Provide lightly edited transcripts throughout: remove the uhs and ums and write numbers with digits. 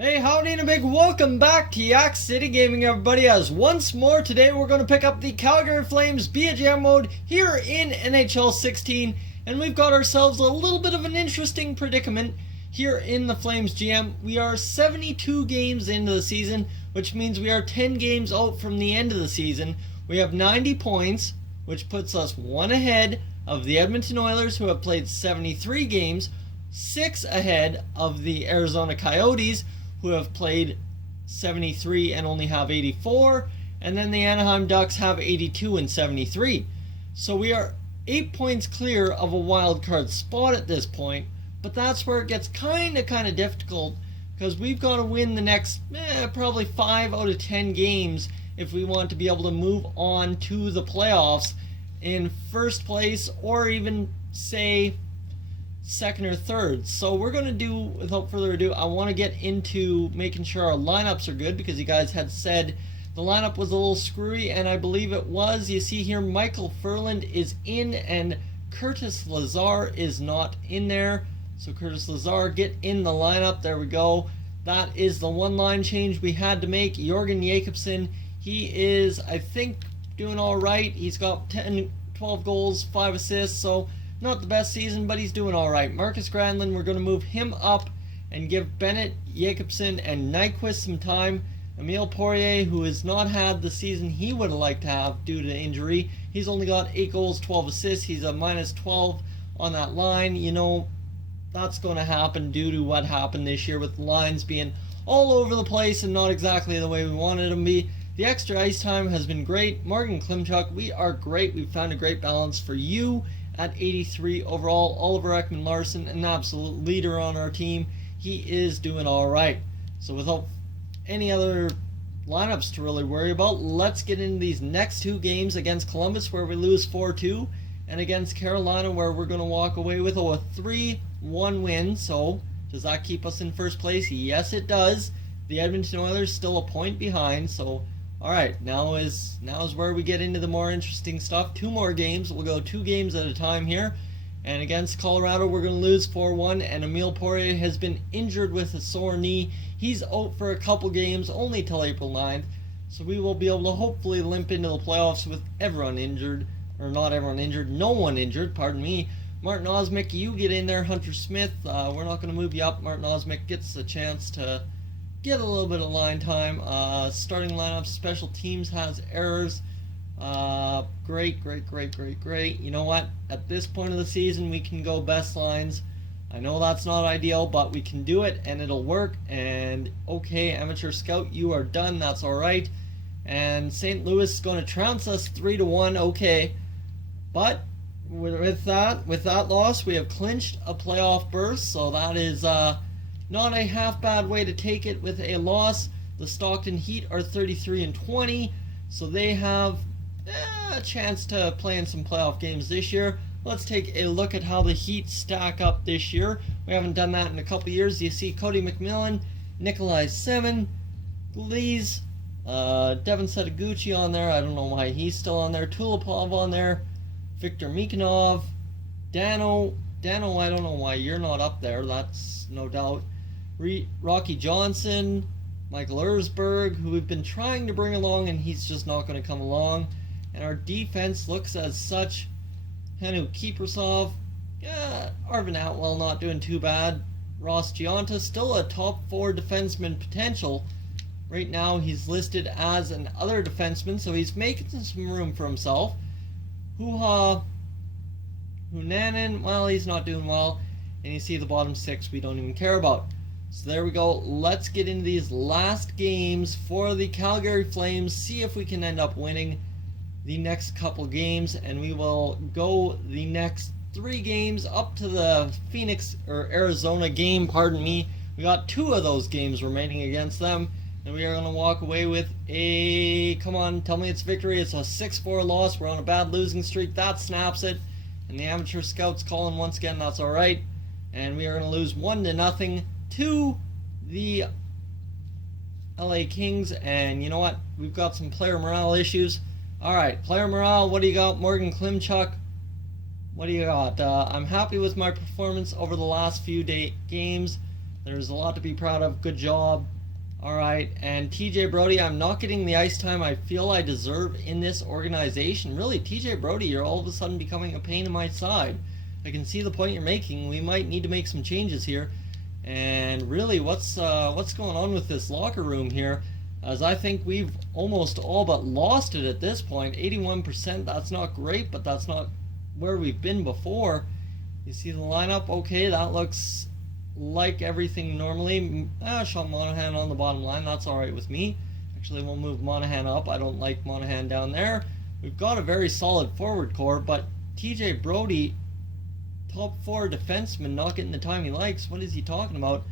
Hey, howdy and a big welcome back to Yak-City Gaming, everybody, as once more today we're going to pick up the Calgary Flames BGM mode here in NHL 16, and we've got ourselves a little bit of an interesting predicament here in the Flames GM. We are 72 games into the season, which means we are 10 games out from the end of the season. We have 90 points, which puts us one ahead of the Edmonton Oilers, who have played 73 games, 6 ahead of the Arizona Coyotes, who have played 73 and only have 84, and then the Anaheim Ducks have 82 and 73. So we are 8 points clear of a wild card spot at this point, but that's where it gets kind of difficult, because we've got to win the next probably 5 out of 10 games if we want to be able to move on to the playoffs in first place, or even say second or third. So we're going to do, without further ado, I want to get into making sure our lineups are good, because you guys had said the lineup was a little screwy, and I believe it was. You see here Michael Furland is in and Curtis Lazar is not in there. So Curtis Lazar, get in the lineup. There we go. That is the one line change we had to make. Jorgen Jakobsen, he is, I think, doing all right. He's got 12 goals, 5 assists, so not the best season, but he's doing all right. Marcus Granlund, we're going to move him up and give Bennett, Jakobsen, and Nyquist some time. Emile Poirier, who has not had the season he would have liked to have due to injury, he's only got 8 goals, 12 assists. He's a minus 12 on that line. You know, that's going to happen due to what happened this year with the lines being all over the place and not exactly the way we wanted them to be. The extra ice time has been great. Morgan Klimchuk, we are great. We've found a great balance for you at 83 overall. Oliver Ekman-Larsson, an absolute leader on our team. He is doing all right. So without any other lineups to really worry about, let's get into these next 2 games against Columbus, where we lose 4-2, and against Carolina, where we're going to walk away with a 3-1 win. So does that keep us in first place? Yes, it does. The Edmonton Oilers still a point behind. So alright, now is where we get into the more interesting stuff. 2 more games. We'll go 2 games at a time here. And against Colorado, we're going to lose 4-1. And Emile Poirier has been injured with a sore knee. He's out for a couple games, only till April 9th. So we will be able to hopefully limp into the playoffs with everyone injured. Or not everyone injured, no one injured, pardon me. Martin Osmick, you get in there. Hunter Smith, we're not going to move you up. Martin Osmick gets a chance to get a little bit of line time. Starting lineup, special teams has errors. Great. You know what? At this point of the season, we can go best lines. I know that's not ideal, but we can do it, and it'll work. And okay, Amateur Scout, you are done. That's all right. And St. Louis is going to trounce us 3-1. Okay, but with that loss, we have clinched a playoff berth. So that is not a half bad way to take it with a loss. The Stockton Heat are 33-20, so they have a chance to play in some playoff games this year. Let's take a look at how the Heat stack up this year. We haven't done that in a couple years. You see Cody McMillan, Nikolai Semin, Glees, Devin Setaguchi on there. I don't know why he's still on there. Tulipov on there. Victor Mikanov. Dano, I don't know why you're not up there. That's no doubt. Rocky Johnson, Michael Erzberg, who we've been trying to bring along, and he's just not going to come along. And our defense looks as such. Hanu Kiprasov, Arvin Atwell not doing too bad. Ross Giunta, still a top 4 defenseman potential. Right now he's listed as an other defenseman, so he's making some room for himself. Hunanen, well, he's not doing well. And you see the bottom 6 we don't even care about. So there we go. Let's get into these last games for the Calgary Flames. See if we can end up winning the next couple games. And we will go the next 3 games up to the Arizona game, pardon me. We got 2 of those games remaining against them. And we are going to walk away with a, come on, tell me it's victory. It's a 6-4 loss. We're on a bad losing streak. That snaps it. And the Amateur Scouts calling once again. That's all right. And we are going to lose 1-0 to the LA Kings. And you know what? We've got some player morale issues. All right, player morale. What do you got? Morgan Klimchuk. What do you got? I'm happy with my performance over the last few games. There's a lot to be proud of. Good job. Alright, and TJ Brody, I'm not getting the ice time I feel I deserve in this organization. Really, TJ Brody, you're all of a sudden becoming a pain in my side. I can see the point you're making. We might need to make some changes here. And really, what's going on with this locker room here? As I think we've almost all but lost it at this point. 81%, that's not great, but that's not where we've been before. You see the lineup? Okay, that looks like everything normally. Sean Monahan on the bottom line, that's alright with me. Actually, we'll move Monahan up. I don't like Monahan down there. We've got a very solid forward core, but TJ Brody, top 4 defenseman, not getting the time he likes. What is he talking about?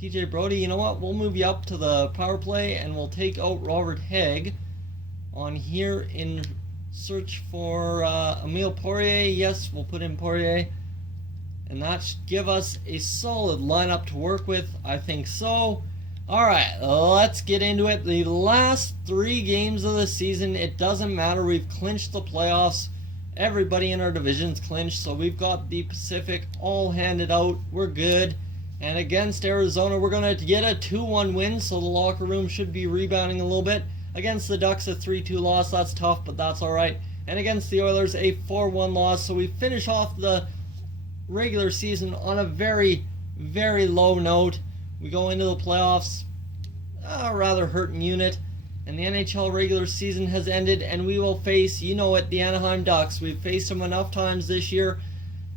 TJ Brody, you know what? We'll move you up to the power play, and we'll take out Robert Haig on here in search for Emile Poirier. Yes, we'll put in Poirier. And that should give us a solid lineup to work with. I think so. Alright, let's get into it. The last 3 games of the season, it doesn't matter. We've clinched the playoffs. Everybody in our division's clinched, so we've got the Pacific all handed out. We're good. And against Arizona, we're going to get a 2-1 win, so the locker room should be rebounding a little bit. Against the Ducks, a 3-2 loss. That's tough, but that's alright. And against the Oilers, a 4-1 loss. So we finish off the regular season on a very, very low note. We go into the playoffs, a rather hurting unit. And the NHL regular season has ended, and we will face, you know it, the Anaheim Ducks. We've faced them enough times this year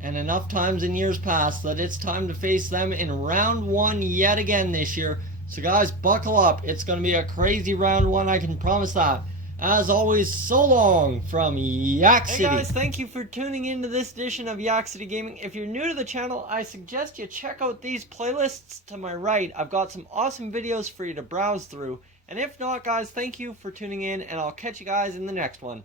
and enough times in years past that it's time to face them in round 1 yet again this year. So guys, buckle up. It's going to be a crazy round 1, I can promise that. As always, so long from Yak-City. Hey guys, thank you for tuning into this edition of Yak-City Gaming. If you're new to the channel, I suggest you check out these playlists to my right. I've got some awesome videos for you to browse through. And if not, guys, thank you for tuning in, and I'll catch you guys in the next one.